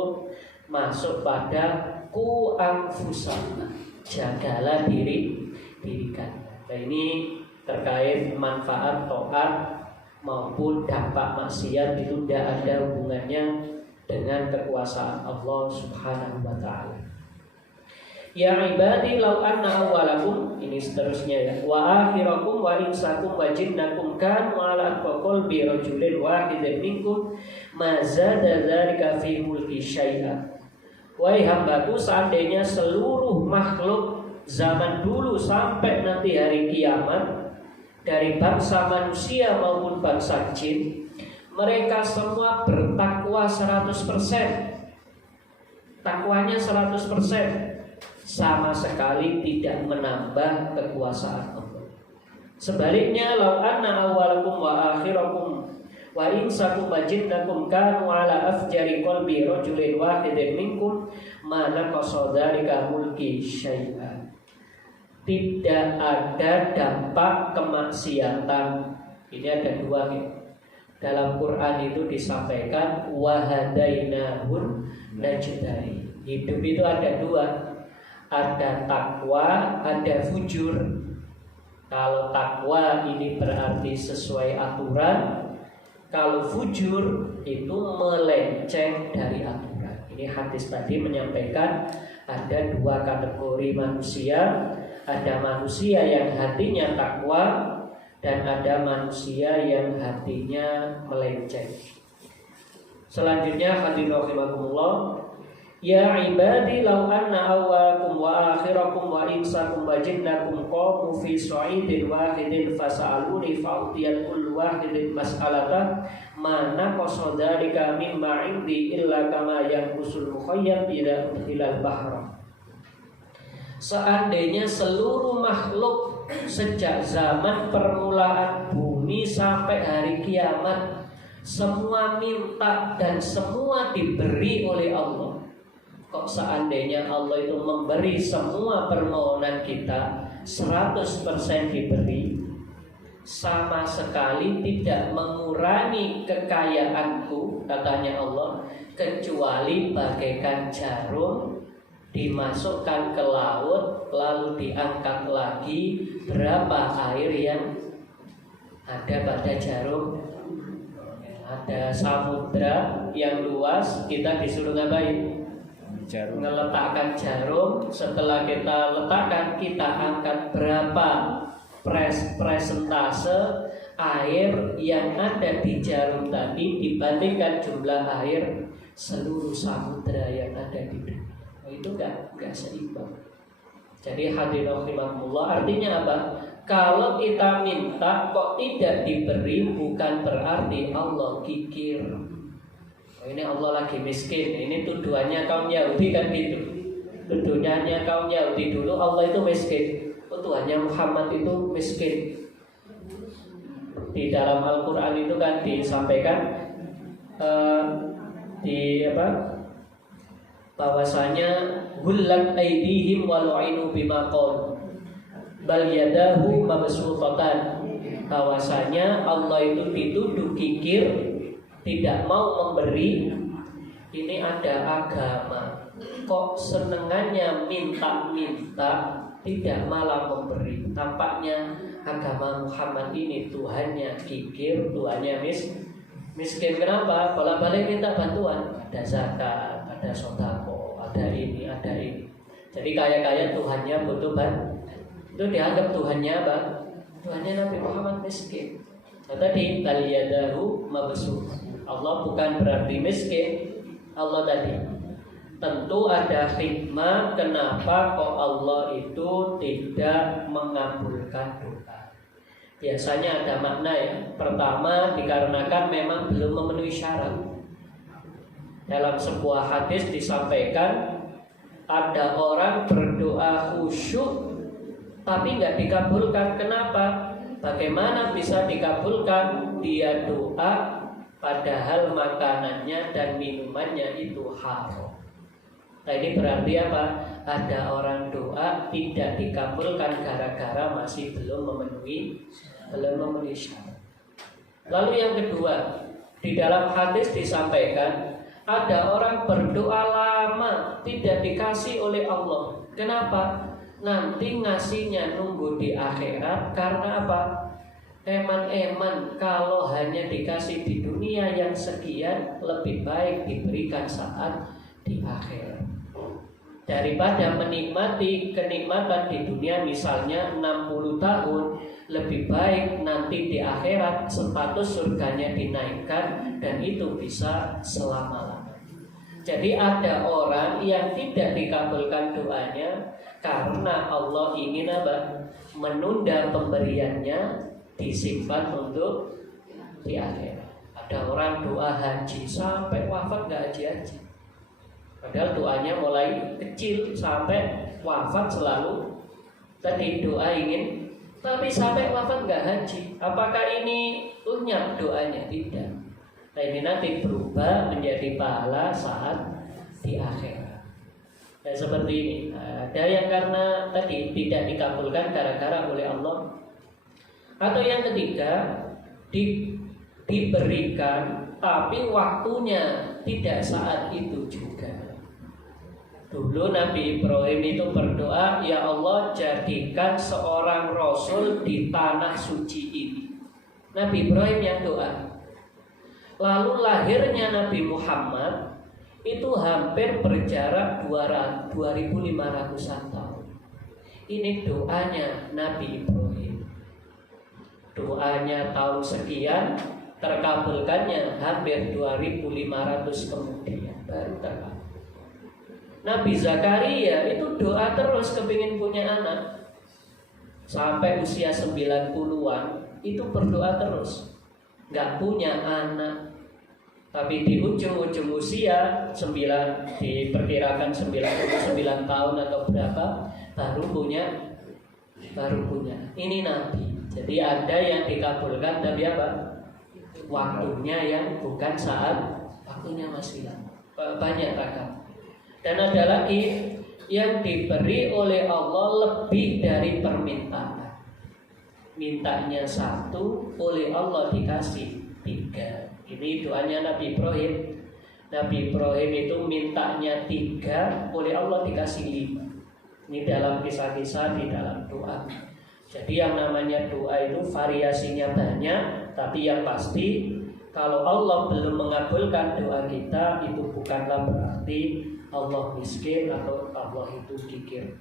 masuk pada ku anfusana, jagalah diri kalian. Nah, ini terkait manfaat taat maupun dampak maksiat itu tidak ada hubungannya dengan kekuasaan Allah Subhanahu wa ta'ala. Ya ibadi law anna awwalakum, ini seterusnya ya, wa akhirakum wa insakum wa jinnakum kanu ala qalbi rajulin wahidin minkum ma zada dzalika fi mulki syai'a. Wahai hambaku, seandainya seluruh makhluk zaman dulu sampai nanti hari kiamat, dari bangsa manusia maupun bangsa jin, mereka semua bertakwa 100%. Takwanya 100%. Sama sekali tidak menambah kekuasaan Allah. Sebaliknya, lau anna awwalakum wa akhirakum wa insakum wa jinnakum kanu ala afjari qalbi rajulin wahidin minkum ma naqasa dzalika mulki syai'an. Tidak ada dampak kemaksiatan. Ini ada dua nih. Dalam Quran itu disampaikan wahadainahun najdain. Hidup itu ada dua. Ada takwa, ada fujur. Kalau takwa ini berarti sesuai aturan. Kalau fujur itu melenceng dari aturan. Ini hadis tadi menyampaikan ada dua kategori manusia. Ada manusia yang hatinya takwa dan ada manusia yang hatinya melenceng. Selanjutnya hadirin rahimakumullah, ya ibadi law anna awwalakum wa akhirakum wa insakum wa jinnakum qamu fi sa'idin wahidin fas'aluni fa'utiyat kullu wahidin mas'alatan ma naqasa dzalika mimma 'indi illa kama yanqusul mukhayyam ila bahra. Seandainya seluruh makhluk sejak zaman permulaan bumi sampai hari kiamat semua minta dan semua diberi oleh Allah, kok seandainya Allah itu memberi semua permohonan kita 100% diberi, sama sekali tidak mengurangi kekayaanku, katanya Allah, kecuali bagaikan jarum dimasukkan ke laut lalu diangkat lagi, berapa air yang ada pada jarum? Ada samudra yang luas, kita disuruh ngapain? Jarum. Meletakkan jarum. Setelah kita letakkan, kita angkat berapa presentase air yang ada di jarum tadi dibandingkan jumlah air seluruh samudra yang ada di dunia. Itu enggak seimbang. Jadi hadirin rahimakumullah, artinya apa? Kalau kita minta kok tidak diberi, bukan berarti Allah kikir. Oh, ini Allah lagi miskin. Ini tuduhannya kaum Yahudi kan gitu. Tuduhannya kaum Yahudi dulu Allah itu miskin. Tuduhannya Muhammad itu miskin. Di dalam Al-Quran itu kan disampaikan bahwasanya gullat aydihim wa lu'inu bima qalu bal yadahu mabsuutatan, bahwasanya Allah itu dituduh kikir, tidak mau memberi. Ini ada agama kok senengannya minta-minta, tidak malah memberi. Tampaknya agama Muhammad ini Tuhannya kikir, Tuhannya miskin. Kenapa? Bolak-balik minta bantuan, ada zakat, ada sodako, ada ini, ada ini. Jadi kaya-kaya Tuhannya butuh bantuan. Itu dianggap Tuhannya apa? Tuhannya Nabi Muhammad miskin. Nah, tadi baliyadahu mabsuut. Allah bukan berarti miskin. Allah tadi tentu ada hikmah kenapa kok Allah itu tidak mengabulkan doa. Biasanya ada makna ya. Pertama, dikarenakan memang belum memenuhi syarat. Dalam sebuah hadis disampaikan ada orang berdoa khusyuk tapi nggak dikabulkan. Kenapa? Bagaimana bisa dikabulkan? Dia doa padahal makanannya dan minumannya itu haram. Nah, ini berarti apa? Ada orang doa tidak dikabulkan gara-gara masih belum memenuhi syarat. Lalu yang kedua, di dalam hadis disampaikan ada orang berdoa lama tidak dikasih oleh Allah. Kenapa? Nanti ngasihnya nunggu di akhirat. Karena apa? Eman-eman kalau hanya dikasih di dunia yang sekian, lebih baik diberikan saat di akhirat daripada menikmati kenikmatan di dunia misalnya 60 tahun. Lebih baik nanti di akhirat status surganya dinaikkan dan itu bisa selama-lamanya. Jadi ada orang yang tidak dikabulkan doanya karena Allah ingin apa? Menunda pemberiannya, disimpan untuk di akhirat. Ada orang doa haji sampai wafat gak haji-haji, padahal doanya mulai kecil sampai wafat selalu tadi doa ingin, tapi sampai wafat gak haji. Apakah ini lenyap doanya? Tidak. Nah, ini nanti berubah menjadi pahala saat di akhirat. Nah, seperti ini. Nah, ada yang karena tadi tidak dikabulkan gara-gara oleh Allah. Atau yang ketiga, diberikan tapi waktunya tidak saat itu juga. Dulu Nabi Ibrahim itu berdoa, ya Allah jadikan seorang Rasul di tanah suci ini. Nabi Ibrahim yang doa. Lalu lahirnya Nabi Muhammad itu hampir berjarak 2.500-an tahun. Ini doanya Nabi Ibrahim. Doanya tahun sekian, terkabulkannya hampir 2.500 kemudian baru terkabul. Nabi Zakaria itu doa terus kepingin punya anak. Sampai usia 90-an itu berdoa terus, gak punya anak. Tapi di ujung-ujung usia 9, diperkirakan 99 tahun atau berapa, baru punya. Ini Nabi. Jadi ada yang dikabulkan tapi apa? Waktunya yang bukan saat waktunya masih lama. Banyak ragam. Dan ada lagi yang diberi oleh Allah lebih dari permintaan. Mintanya 1, oleh Allah dikasih 3. Ini doanya Nabi Ibrahim. Nabi Ibrahim itu mintanya 3, oleh Allah dikasih 5. Ini dalam kisah-kisah di dalam doa. Jadi yang namanya doa itu variasinya banyak, tapi yang pasti kalau Allah belum mengabulkan doa kita, itu bukanlah berarti Allah miskin atau Allah itu kikir.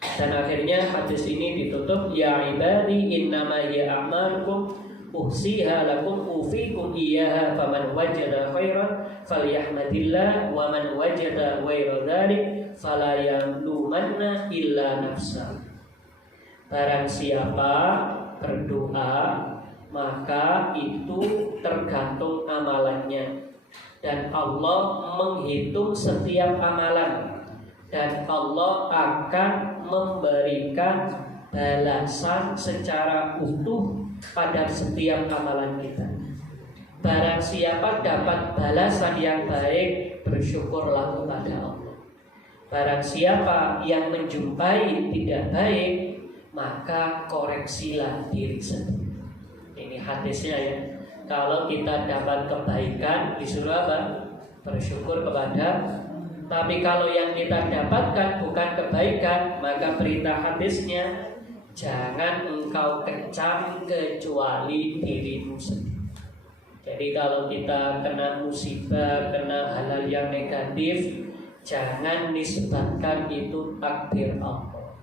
Dan akhirnya hadis ini ditutup, ya ibadi innama hiya a'malukum uhsiha lakum ufikum iyyaha faman wajada khairan falyahmadillah wa man wajada ghaira dzalik fala yalumanna illa nafsa. Barang siapa berdoa maka itu tergantung amalannya, dan Allah menghitung setiap amalan, dan Allah akan memberikan balasan secara utuh pada setiap amalan kita. Barang siapa dapat balasan yang baik, bersyukurlah kepada Allah. Barang siapa yang menjumpai tidak baik, maka koreksilah diri sendiri. Ini hadisnya ya. Kalau kita dapat kebaikan, disuruh apa? Bersyukur kepada. Tapi kalau yang kita dapatkan bukan kebaikan, maka perintah hadisnya, jangan engkau kecam kecuali dirimu sendiri. Jadi kalau kita kena musibah, kena hal-hal yang negatif, jangan nisbatkan itu takdir Allah.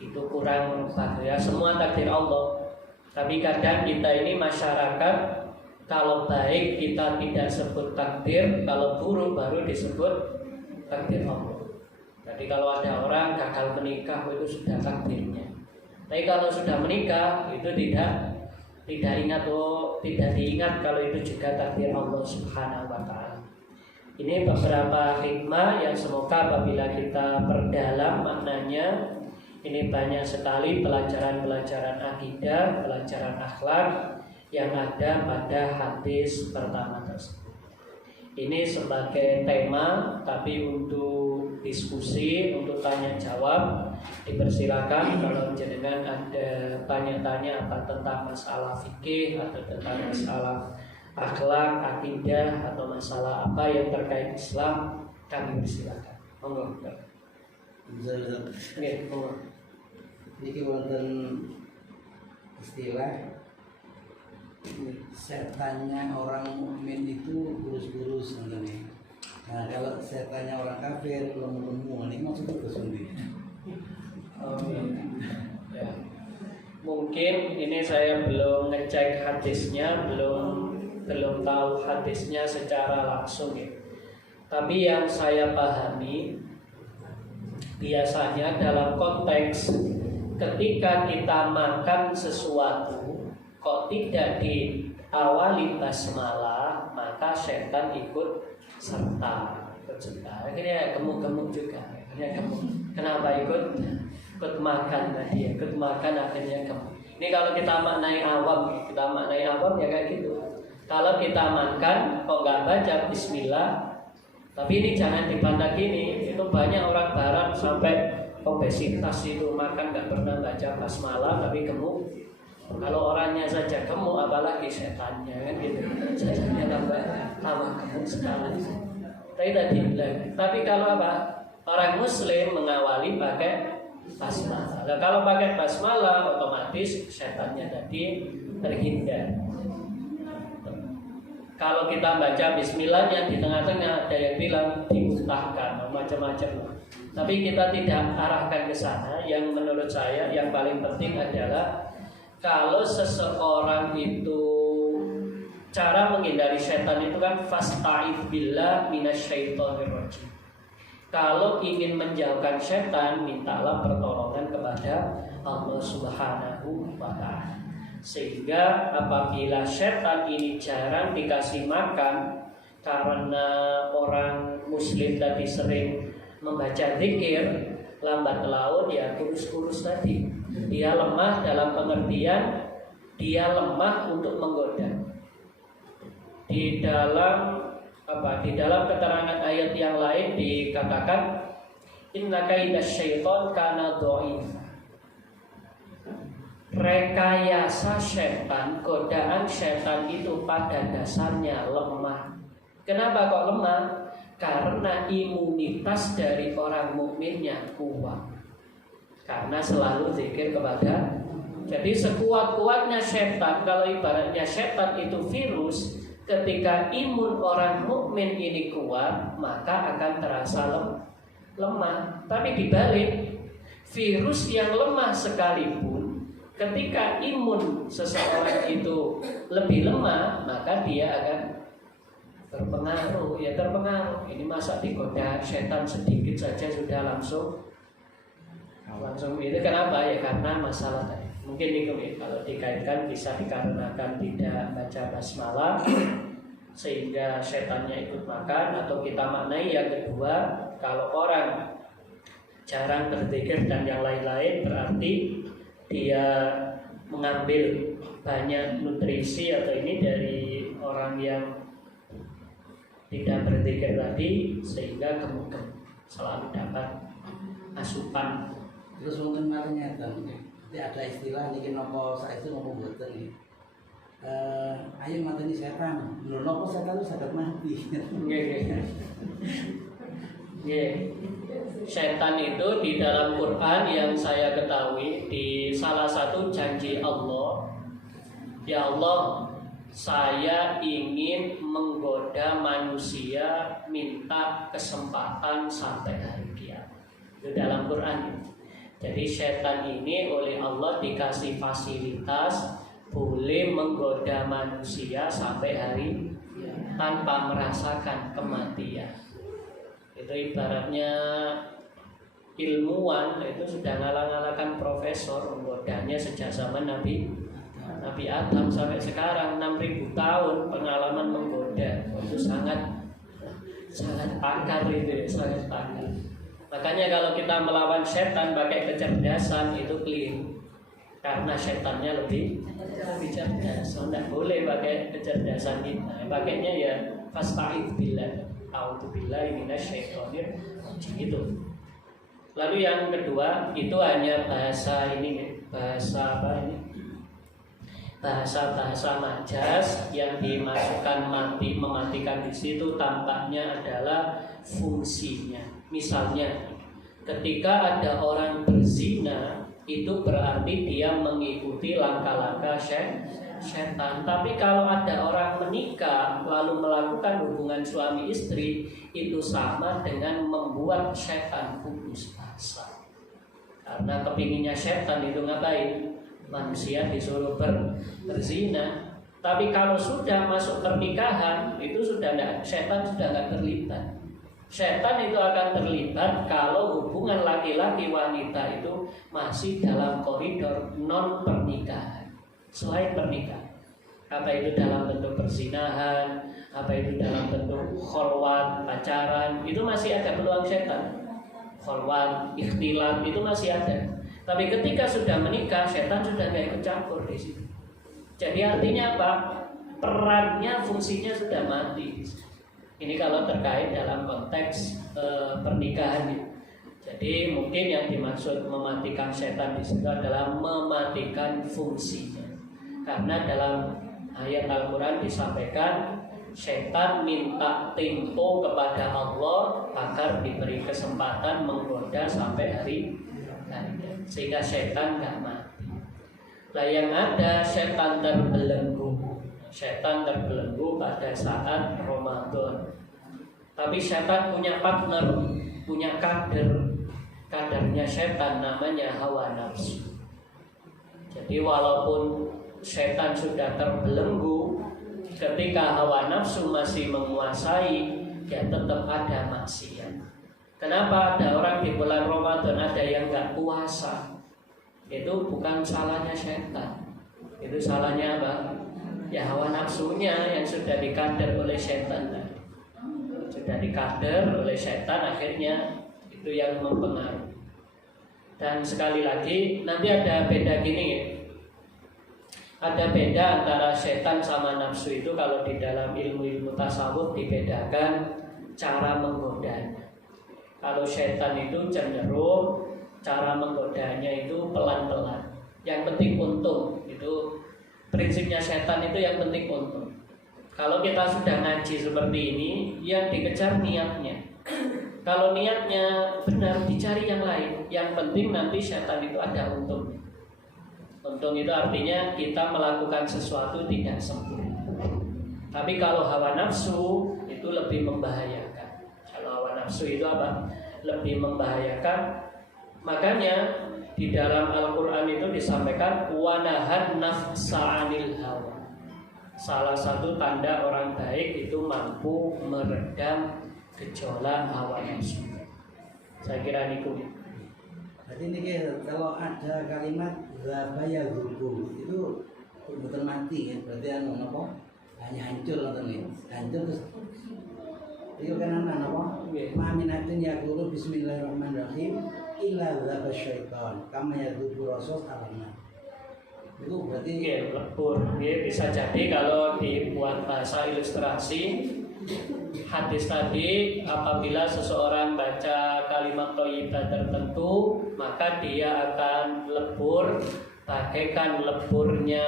Itu kurang bagus ya. Semua takdir Allah. Tapi kadang kita ini masyarakat, kalau baik kita tidak sebut takdir, kalau buruk baru disebut takdir Allah. Jadi kalau ada orang gagal menikah, itu sudah takdirnya. Tapi kalau sudah menikah, itu tidak ingat atau tidak diingat kalau itu juga takdir Allah Subhanahu wa taala. Ini beberapa hikmah yang semoga apabila kita perdalam maknanya, ini banyak sekali pelajaran-pelajaran akidah, pelajaran akhlak yang ada pada hadis pertama tersebut. Ini sebagai tema, tapi untuk diskusi, untuk tanya jawab, dipersilakan kalau jenengan ada tanya-tanya apa tentang masalah fikih atau tentang masalah akhlak, akidah atau masalah apa yang terkait Islam, kami persilakan. Monggo. Nggih, monggo. Niki wonten istilah setannya orang mukmin itu gurus-gurus nanti. Nah kalau setannya orang kafir lemu-lemu, ini maksudnya kesundi. Ya. Mungkin ini saya belum ngecek hadisnya, belum tahu hadisnya secara langsung ya. Tapi yang saya pahami biasanya dalam konteks ketika kita makan sesuatu kok tidak diawali basmalah, maka setan ikut serta. Akhirnya gemuk-gemuk juga. Kenapa ikut makan tadi? Ikut makan akhirnya gemuk. Ini kalau kita maknai awam ya kayak gitu. Kalau kita makan kok nggak baca Bismillah, tapi ini jangan dipandang gini. Itu banyak orang barat sampai obesitas itu makan nggak pernah baca basmalah tapi gemuk. Kalau orangnya saja gemuk, apalagi setannya kan gitu. Setannya tambah gemuk sekali. Tapi kalau apa? Orang Muslim mengawali pakai basmalah. Nah, kalau pakai basmalah otomatis setannya tadi terhindar. Kalau kita baca Bismillahnya di tengah-tengah ada yang bilang dimuntahkan macam-macam. Tapi kita tidak arahkan ke sana. Yang menurut saya yang paling penting adalah kalau seseorang itu cara menghindari setan itu kan fasta'idz billah minasyaitonir rajim. Kalau ingin menjauhkan setan, mintalah pertolongan kepada Allah Subhanahu wa taala. Sehingga apabila setan ini jarang dikasih makan karena orang muslim tadi sering membaca zikir, lambat laun ya kurus-kurus tadi. Dia lemah dalam pengertian dia lemah untuk menggoda. Di dalam keterangan ayat yang lain dikatakan inna kaidasyaiton kana dhaif. Rekayasa setan, godaan setan itu pada dasarnya lemah. Kenapa kok lemah? Karena imunitas dari orang mukminnya kuat. Karena selalu zikir kepada. Jadi sekuat-kuatnya setan, kalau ibaratnya setan itu virus, ketika imun orang mukmin ini kuat, maka akan terasa lemah. Tapi dibalik, virus yang lemah sekalipun, ketika imun seseorang itu lebih lemah, maka dia akan terpengaruh. Ini masa digoda setan sedikit saja sudah langsung itu. Kenapa? Ya karena masalah tadi. Mungkin itu kalau dikaitkan bisa dikarenakan tidak baca basmalah sehingga setannya ikut makan, atau kita maknai yang kedua, kalau orang jarang berzikir dan yang lain-lain berarti dia mengambil banyak nutrisi atau ini dari orang yang tidak berzikir tadi, sehingga kemudian selalu dapat asupan. Terus mungkin makanya ada istilah nih nopo saya itu nopo boten nih. Ayo mateni setan. Lho nopo setan itu saged mati. Setan itu di dalam Quran yang saya ketahui di salah satu janji Allah, ya Allah, saya ingin menggoda manusia minta kesempatan sampai hari kiamat. Itu dalam Quran. Jadi setan ini oleh Allah dikasih fasilitas boleh menggoda manusia sampai hari tanpa merasakan kematian. Itu ibaratnya ilmuwan itu sudah ngalah-ngalahkan profesor, menggodanya sejak zaman Nabi Adam sampai sekarang 6.000 tahun pengalaman menggoda. Itu sangat pakar itu, sangat pakar. Makanya kalau kita melawan setan pakai kecerdasan itu keliru, karena setannya lebih cerdas. Tidak boleh pakai kecerdasan kita. Pakainya ya fasta'idz billah, a'udzubillahi minasyaitonir rajim itu. Lalu yang kedua itu hanya bahasa ini, bahasa majas yang dimasukkan mematikan di situ, tampaknya adalah fungsinya. Misalnya ketika ada orang berzina, itu berarti dia mengikuti langkah-langkah setan. Tapi kalau ada orang menikah lalu melakukan hubungan suami istri, itu sama dengan membuat setan putus asa. Karena kepinginnya setan itu ngapain? Manusia disuruh berzina. Tapi kalau sudah masuk pernikahan, itu setan sudah nggak terlibat. Setan itu akan terlibat kalau hubungan laki-laki wanita itu masih dalam koridor non pernikahan, selain pernikahan. Apa itu dalam bentuk perzinahan, apa itu dalam bentuk kholwat, pacaran, itu masih ada peluang setan. Kholwat, ikhtilat itu masih ada. Tapi ketika sudah menikah, setan sudah nggak ikut campur di situ. Jadi artinya apa? Perannya, fungsinya sudah mati. Ini kalau terkait dalam konteks pernikahan. Jadi mungkin yang dimaksud mematikan setan di situ adalah mematikan fungsinya. Karena dalam ayat Al-Quran disampaikan setan minta tempo kepada Allah agar diberi kesempatan menggoda sampai hari sehingga setan nggak mati. Lah yang ada setan terbelenggu. Setan terbelenggu pada saat Ramadan. Tapi setan punya partner, punya kader. Kadernya setan namanya hawa nafsu. Jadi walaupun setan sudah terbelenggu, ketika hawa nafsu masih menguasai, ya tetap ada maksiat. Kenapa ada orang di bulan Ramadan ada yang nggak puasa? Itu bukan salahnya setan. Itu salahnya apa? Ya hawa nafsunya yang sudah dikader oleh setan. Sudah dikader oleh setan, akhirnya itu yang mempengaruhi. Dan sekali lagi nanti ada beda gini ya. Ada beda antara setan sama nafsu itu kalau di dalam ilmu-ilmu tasawuf dibedakan cara menggodanya. Kalau setan itu cenderung cara menggodanya itu pelan-pelan. Yang penting untung. Itu prinsipnya setan itu yang penting untung. Kalau kita sudah ngaji seperti ini, yang dikejar niatnya. Kalau niatnya benar, dicari yang lain. Yang penting nanti setan itu ada untung. Untung itu artinya kita melakukan sesuatu tidak sempurna. Tapi kalau hawa nafsu itu lebih membahayakan. Kalau hawa nafsu itu apa? Lebih membahayakan. Makanya di dalam Al-Quran itu disampaikan wanahan nafsa anil hawa. Salah satu tanda orang baik itu mampu meredam gejolak hawa nafsu. Saya kira niku. Jadi ini kalau ada kalimat zabaya gubu itu betul mati ya, berarti apa? Hanya hancur atau nih, hancur terus. Itu kan apa? Maminatin ya guru Bismillahirrahmanirrahim. Illa zaba syaitan kama yagubu rasul alana. Itu berarti lebur. Bisa jadi kalau dibuat bahasa ilustrasi hadis tadi, apabila seseorang baca kalimat thayyibah tertentu, maka dia akan lebur bagaikan leburnya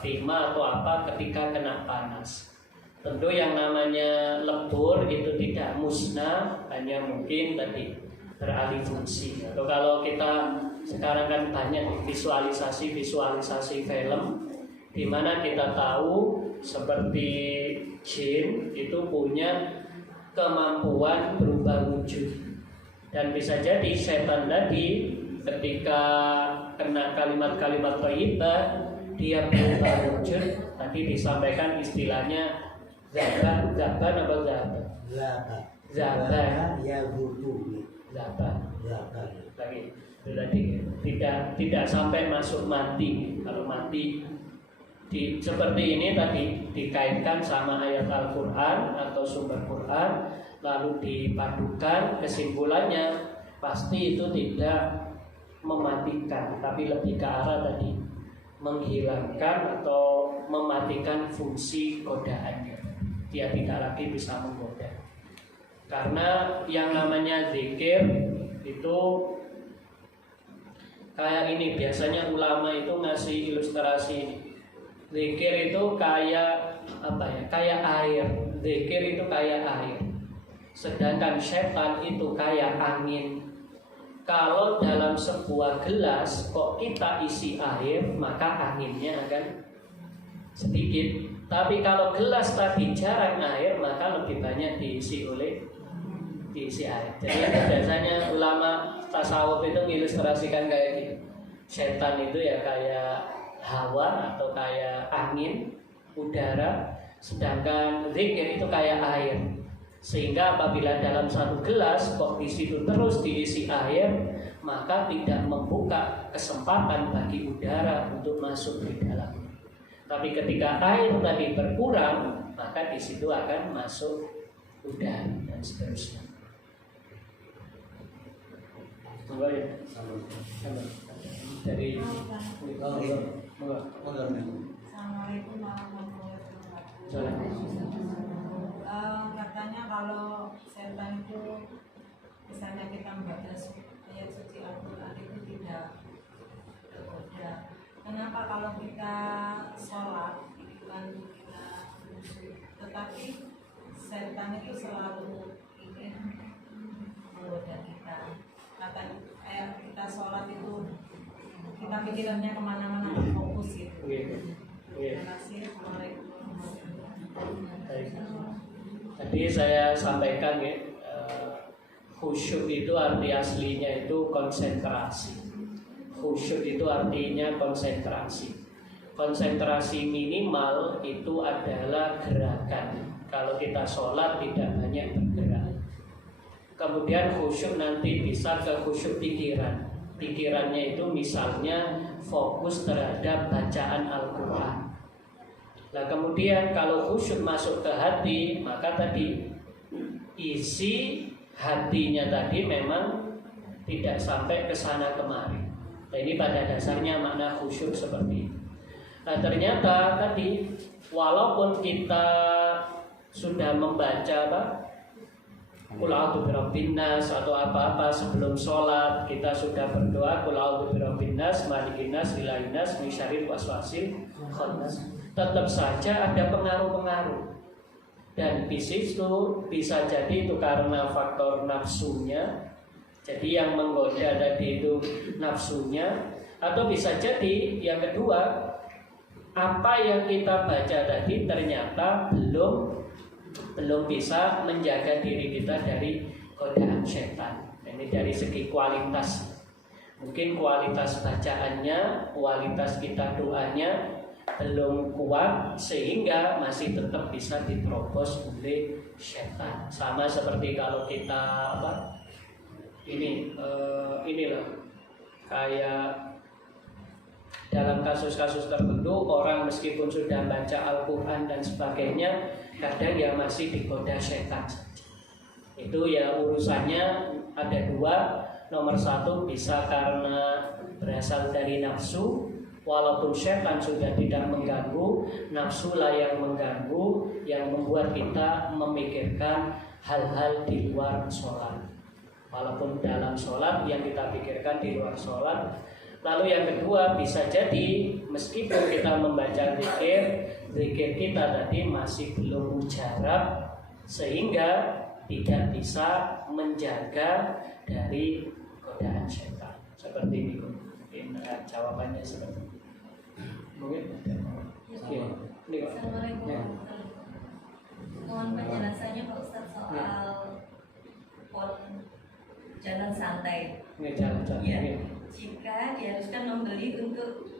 timah atau apa ketika kena panas. Tentu yang namanya lebur itu tidak musnah, hanya mungkin tadi beralih fungsi. Atau kalau kita sekarang kan banyak visualisasi film, di mana kita tahu seperti jin itu punya kemampuan berubah wujud. Dan bisa jadi setan tadi ketika kena kalimat-kalimat thayyibah dia berubah wujud. Tadi disampaikan istilahnya zaban ya bubu lagi. Berarti tidak sampai masuk mati. Kalau mati seperti ini tadi dikaitkan sama ayat Al-Quran atau sumber Quran, lalu dipadukan, kesimpulannya pasti itu tidak mematikan, tapi lebih ke arah tadi menghilangkan atau mematikan fungsi godaannya. Dia tidak lagi bisa menggoda. Karena yang namanya zikir itu kayak ini, biasanya ulama itu ngasih ilustrasi ini. Zikir itu kayak apa ya? Kayak air. Zikir itu kayak air. Sedangkan setan itu kayak angin. Kalau dalam sebuah gelas kok kita isi air, maka anginnya akan sedikit. Tapi kalau gelas tadi jarang air, maka lebih banyak diisi air. Jadi biasanya ulama tasawuf itu mengilustrasikan kayak gitu. Setan itu ya kayak hawa atau kayak angin, udara, sedangkan zikir itu kayak air. Sehingga apabila dalam satu gelas kok di situ terus diisi air, maka tidak membuka kesempatan bagi udara untuk masuk di dalam. Tapi ketika air tadi berkurang, maka di situ akan masuk udara dan seterusnya. Dari Assalamualaikum warahmatullahi wabarakatuh. Katanya kalau setan itu misalnya kita membaca ayat suci Al-Quran itu tidak tergoda. Kenapa kalau kita sholat lalu kita tetapi setan itu selalu ingin menggoda kita. Kata kita sholat itu kita pikirannya kemana-mana, fokus gitu. Terima kasih. Assalamualaikum warahmatullahi wabarakatuh. Tadi saya sampaikan ya, khusyuk itu arti aslinya itu konsentrasi. Khusyuk itu artinya konsentrasi. Konsentrasi minimal itu adalah gerakan. Kalau kita sholat tidak banyak bergerak. Kemudian khusyuk nanti bisa ke khusyuk pikiran. Pikirannya itu misalnya fokus terhadap bacaan Al-Quran. Nah kemudian kalau khusyuk masuk ke hati, maka tadi isi hatinya tadi memang tidak sampai ke sana kemari. Nah, ini pada dasarnya makna khusyuk seperti itu. Nah, ternyata tadi walaupun kita sudah membaca Qul a'udzu birabbin nas atau apa-apa sebelum sholat, kita sudah berdoa Qul a'udzu birabbin nas, malikin nas, ilahin nas, min syarril waswasil khannas, tetap saja ada pengaruh-pengaruh. Dan di situ bisa jadi itu karena faktor nafsunya. Jadi yang menggoda tadi itu nafsunya, atau bisa jadi yang kedua, apa yang kita baca tadi ternyata belum bisa menjaga diri kita dari godaan setan. Ini dari segi kualitas. Mungkin kualitas bacaannya, kualitas kita doanya belum kuat sehingga masih tetap bisa diterobos oleh setan. Sama seperti kalau kita inilah kayak dalam kasus-kasus tertentu orang meskipun sudah baca Al-Quran dan sebagainya, kadang ya masih digoda setan saja. Itu ya urusannya ada dua. Nomor satu bisa karena berasal dari nafsu. Walaupun setan sudah tidak mengganggu, nafsulah yang mengganggu, yang membuat kita memikirkan hal-hal di luar sholat. Walaupun dalam sholat yang kita pikirkan di luar sholat. Lalu yang kedua bisa jadi meskipun kita membaca zikir kita tadi masih belum mujarab sehingga tidak bisa menjaga dari godaan setan. Seperti itu. Mungkin jawabannya seperti itu. Mungkin ya. Assalamualaikum. Mohon penjelasannya Pak Ustaz soal jalan santai. Jalan-jalan. Ya. Jika diharuskan membeli untuk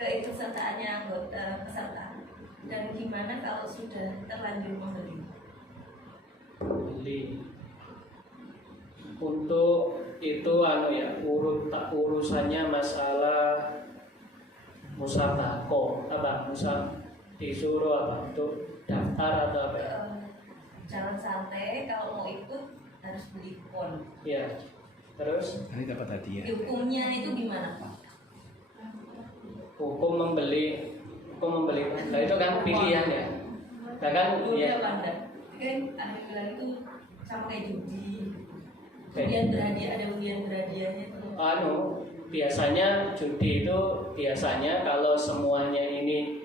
keikutsertaannya anggota peserta, dan gimana kalau sudah terlanjur membeli? Beli untuk itu urusannya masalah musabaqah disuruh untuk daftar atau apa? Jalan santai kalau mau ikut harus beli kupon. Ya. Terus ini dapat hadiah. Hukumnya itu gimana Pak? Hukum membeli. Nah itu kan pilihan ya. Nah kan ya. Kan ada bilang itu sama kayak judi. Undian berhadiah, ada undian berhadiahnya itu. Biasanya judi itu kalau semuanya ini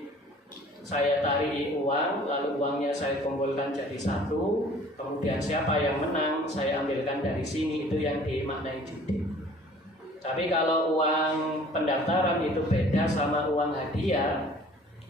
saya tarik uang, lalu uangnya saya kumpulkan jadi satu, kemudian siapa yang menang saya ambilkan dari sini, itu yang dimaknai judi. Tapi kalau uang pendaftaran itu beda sama uang hadiah,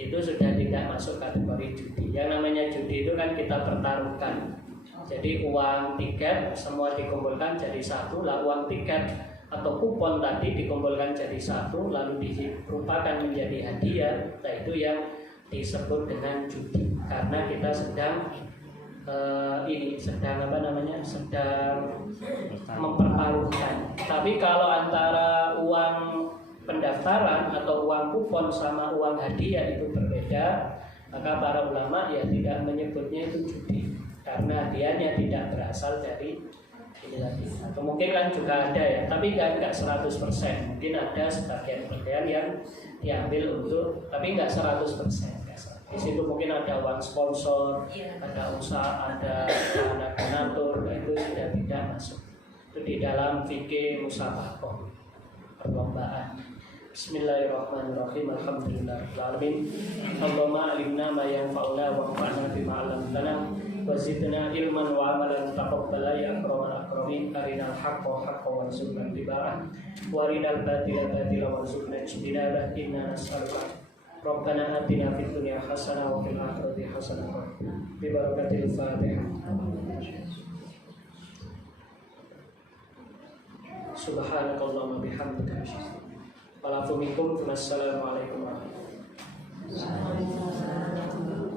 itu sudah tidak masuk kategori judi. Yang namanya judi itu kan kita pertaruhkan. Jadi uang tiket semua dikumpulkan jadi satu, lah uang tiket atau kupon tadi dikumpulkan jadi satu, lalu dirupakan menjadi hadiah. Nah itu yang disebut dengan judi, karena kita sedang sedang mempertaruhkan. Tapi kalau antara uang pendaftaran atau uang kupon sama uang hadiah itu berbeda, maka para ulama ya tidak menyebutnya itu judi, karena hadiahnya tidak berasal dari atau mungkin kan juga ada ya, tapi nggak 100%. Mungkin ada sebagian yang diambil untuk, tapi nggak 100%. Di situ mungkin ada uang sponsor, ada usaha, ada dana donatur, itu sudah tidak masuk. Itu di dalam fikih musabaqah, perlombaan. Bismillahirrahmanirrahim. Alhamdulillahirabbil alamin. Allahumma alimna ma yanfa'una wanfa'na bima 'allamtana wa zidna ilman wa amalan taqabbala ya akramal akramin. Arinal haqqa haqqan warzuqna ittiba'ah wa arinal batila batila warzuqna ijtinabah. Inna nas'aluka Rabbana atina fid dunya hasanah wa fil akhirati hasanah bi barakatil Fatihah. Subhanakallahumma bihamdika asyhadu an la ilaha illa anta astaghfiruka wa atubu ilaik. Wassalamu alaikum warahmatullahi wabarakatuh.